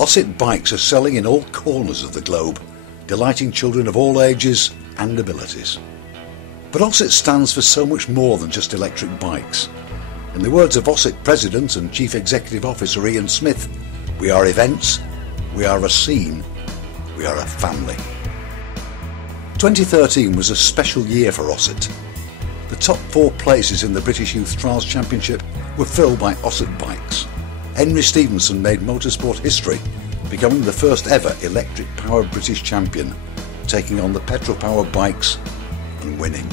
OSET bikes are selling in all corners of the globe, delighting children of all ages and abilities. But OSET stands for so much more than just electric bikes. In the words of OSET President and Chief Executive Officer Ian Smith, we are events, we are a scene, we are a family. 2013 was a special year for OSET. The top 4 places in the British Youth Trials Championship were filled by OSET bikes. Henry Stevenson made motorsport history, becoming the first ever electric-powered British champion, taking on the petrol-powered bikes and winning.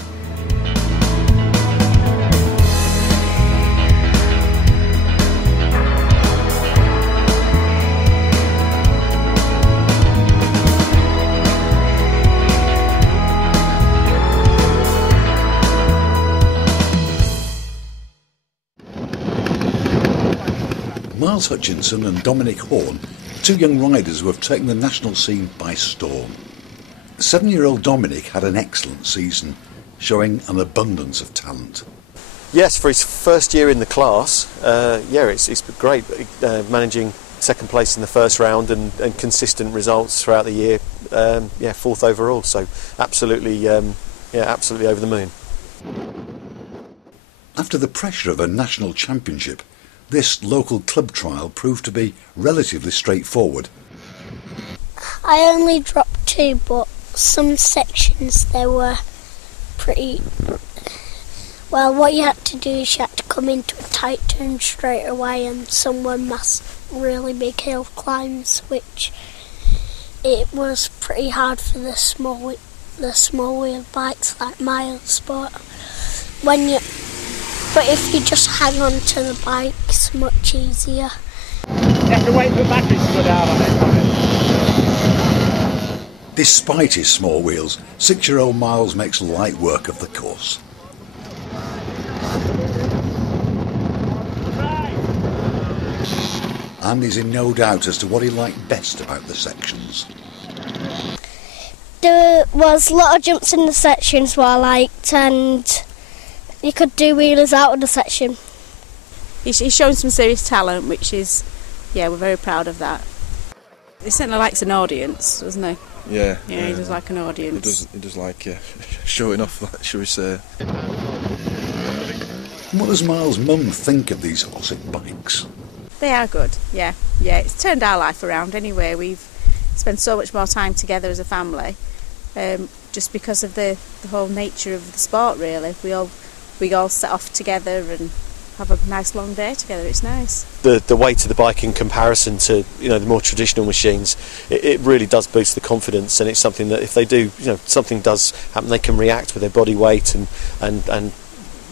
Myles Hutchinson and Dominic Horne are 2 young riders who have taken the national scene by storm. 7-year-old Dominic had an excellent season, showing an abundance of talent. Yes, for his first year in the class, it's great, managing second place in the first round and consistent results throughout the year. 4th overall, so absolutely over the moon. After the pressure of a national championship, this local club trial proved to be relatively straightforward. I only dropped 2, but some sections there were pretty... Well, what you had to do is you had to come into a tight turn straight away, and some were really big hill climbs, which it was pretty hard for the small wheel bikes like Myles, but if you just hang on to the bike, it's much easier. You have to wait for the batteries to go down on it. Despite his small wheels, 6-year-old Myles makes light work of the course. And he's in no doubt as to what he liked best about the sections. There was a lot of jumps in the sections what I liked, and you could do wheelers out of the section. He's shown some serious talent, which is, we're very proud of that. He certainly likes an audience, doesn't he? Yeah, he does like an audience. He does like showing off, shall we say. What does Myles' mum think of these OSET bikes? They are good, yeah. It's turned our life around anyway. We've spent so much more time together as a family, just because of the whole nature of the sport, really. We all set off together and have a nice long day together. It's nice. The weight of the bike in comparison to the more traditional machines, it really does boost the confidence, and it's something that if they do, something does happen, they can react with their body weight and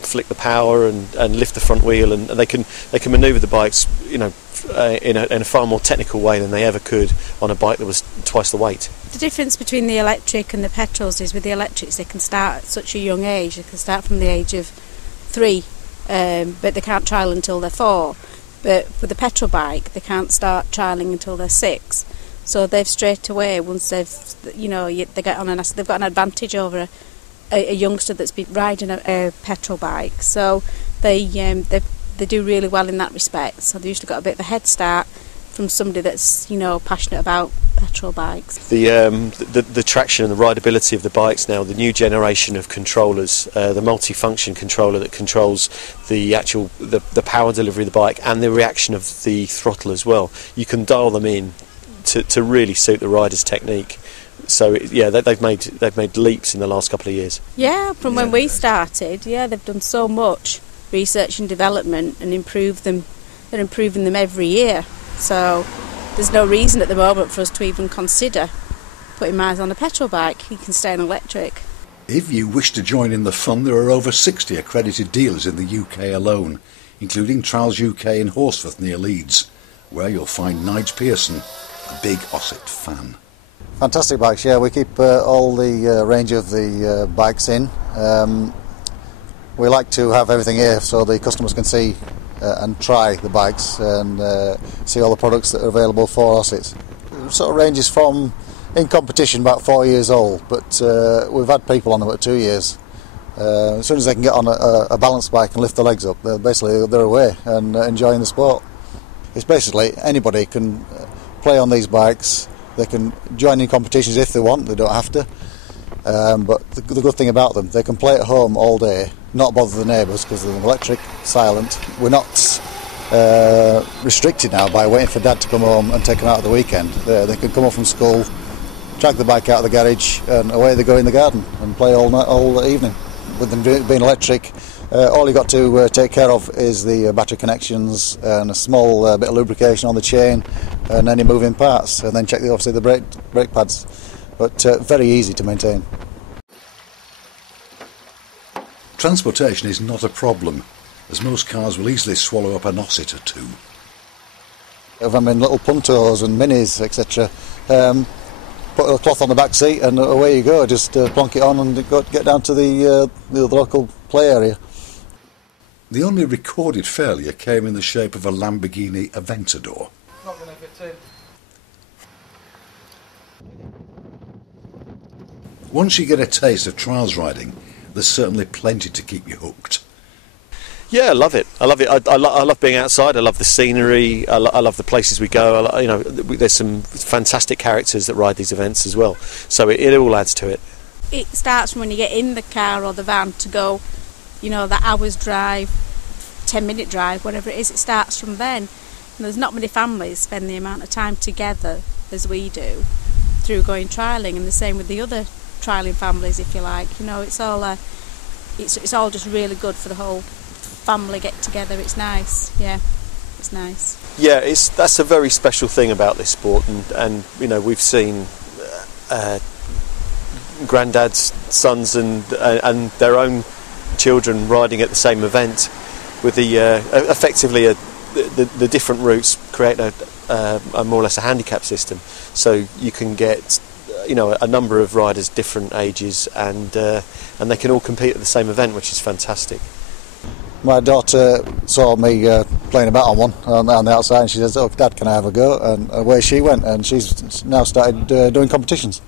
flick the power and lift the front wheel, and they can manoeuvre the bikes in a far more technical way than they ever could on a bike that was twice the weight. The difference between the electric and the petrols is with the electrics they can start at such a young age. They can start from the age of 3, but they can't trial until they're 4. But with the petrol bike they can't start trialling until they're 6. So they've straight away, once they've got an advantage over a youngster that's been riding a petrol bike. So they do really well in that respect. So they've usually got a bit of a head start from somebody that's passionate about petrol bikes. The traction and the rideability of the bikes now, the new generation of controllers, the multi-function controller that controls the power delivery of the bike and the reaction of the throttle as well. You can dial them in to really suit the rider's technique. So they've made leaps in the last couple of years. Yeah, from when we started, they've done so much research and development and improved them. They're improving them every year. So there's no reason at the moment for us to even consider putting Myles on a petrol bike. He can stay on electric. If you wish to join in the fun, there are over 60 accredited dealers in the UK alone, including Trials UK in Horsforth near Leeds, where you'll find Nige Pearson, a big OSET fan. Fantastic bikes, we keep all the range of the bikes in. We like to have everything here so the customers can see and try the bikes and see all the products that are available for OSET. It sort of ranges from, in competition, about 4 years old, but we've had people on them at 2 years. As soon as they can get on a balance bike and lift the legs up, they're away and enjoying the sport. It's basically anybody can play on these bikes. They can join in competitions if they want, they don't have to. But the good thing about them, they can play at home all day, not bother the neighbours because they're electric, silent. We're not restricted now by waiting for Dad to come home and take them out at the weekend. They can come up from school, drag the bike out of the garage, and away they go in the garden and play all evening. With them being electric, all you've got to take care of is the battery connections and a small bit of lubrication on the chain and any moving parts, and then check obviously the brake pads. But very easy to maintain. Transportation is not a problem, as most cars will easily swallow up an OSET or two. I mean, little puntos and minis, etc. Put a cloth on the back seat and away you go. Just plonk it on and get down to the local play area. The only recorded failure came in the shape of a Lamborghini Aventador. Not going to fit in. Once you get a taste of trials riding, there's certainly plenty to keep you hooked. Yeah, I love it. I love being outside. I love the scenery. I love the places we go. There's some fantastic characters that ride these events as well. So it all adds to it. It starts from when you get in the car or the van to go, that hour's drive, 10-minute drive, whatever it is. It starts from then. And there's not many families spend the amount of time together as we do through going trialling, and the same with the other trialling families, if you like. It's all just really good for the whole family get together. It's nice. Yeah, it's nice. Yeah, that's a very special thing about this sport, and we've seen granddads, sons, and their own children riding at the same event, with the effectively the different routes create a more or less a handicap system, so you can get a number of riders different ages, and they can all compete at the same event, which is fantastic. My daughter saw me playing about on one on the outside, and she says, "Oh, Dad, can I have a go?" And away she went, and she's now started doing competitions.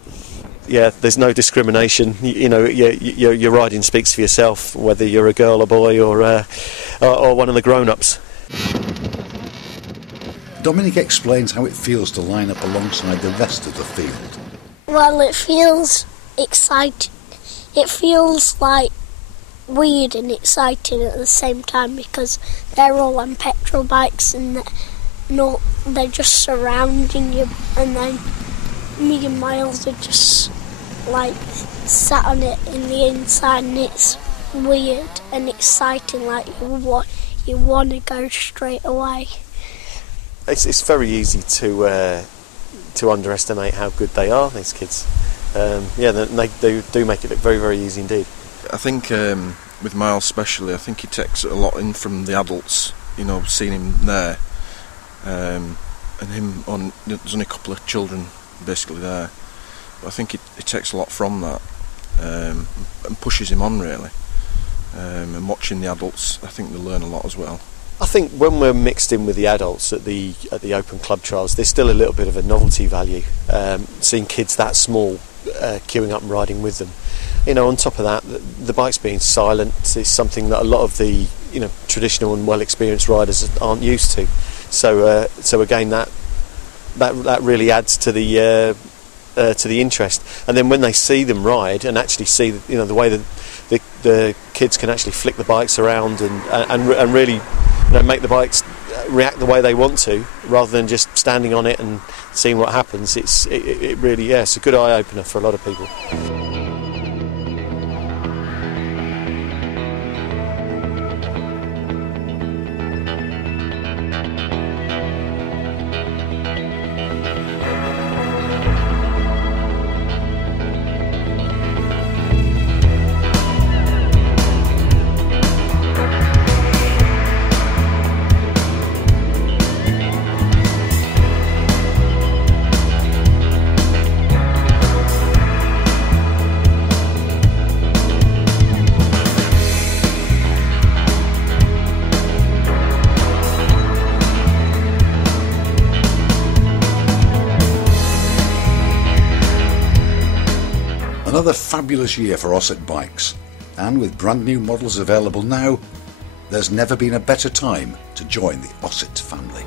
Yeah, there's no discrimination. Your riding speaks for yourself, whether you're a girl, a boy, or one of the grown-ups. Dominic explains how it feels to line up alongside the rest of the field. Well, it feels exciting. It feels like weird and exciting at the same time because they're all on petrol bikes and they're just surrounding you, and then me and Myles are just like sat on it in the inside, and it's weird and exciting, like you want to go straight away. It's very easy to underestimate how good they are, these kids. They do make it look very, very easy indeed. I think with Myles especially, I think he takes a lot in from the adults, seeing him there, and him there's only a couple of children basically there, but I think it takes a lot from that, and pushes him on really, and watching the adults, I think they learn a lot as well. I think when we're mixed in with the adults at the open club trials, there's still a little bit of a novelty value, seeing kids that small queuing up and riding with them. On top of that, the bikes being silent is something that a lot of the traditional and well experienced riders aren't used to. So again, that really adds to the interest. And then when they see them ride and actually see the way that the kids can actually flick the bikes around and really make the bikes react the way they want to, rather than just standing on it and seeing what happens, it really it's a good eye opener for a lot of people. Another fabulous year for OSET bikes, and with brand new models available now, there's never been a better time to join the OSET family.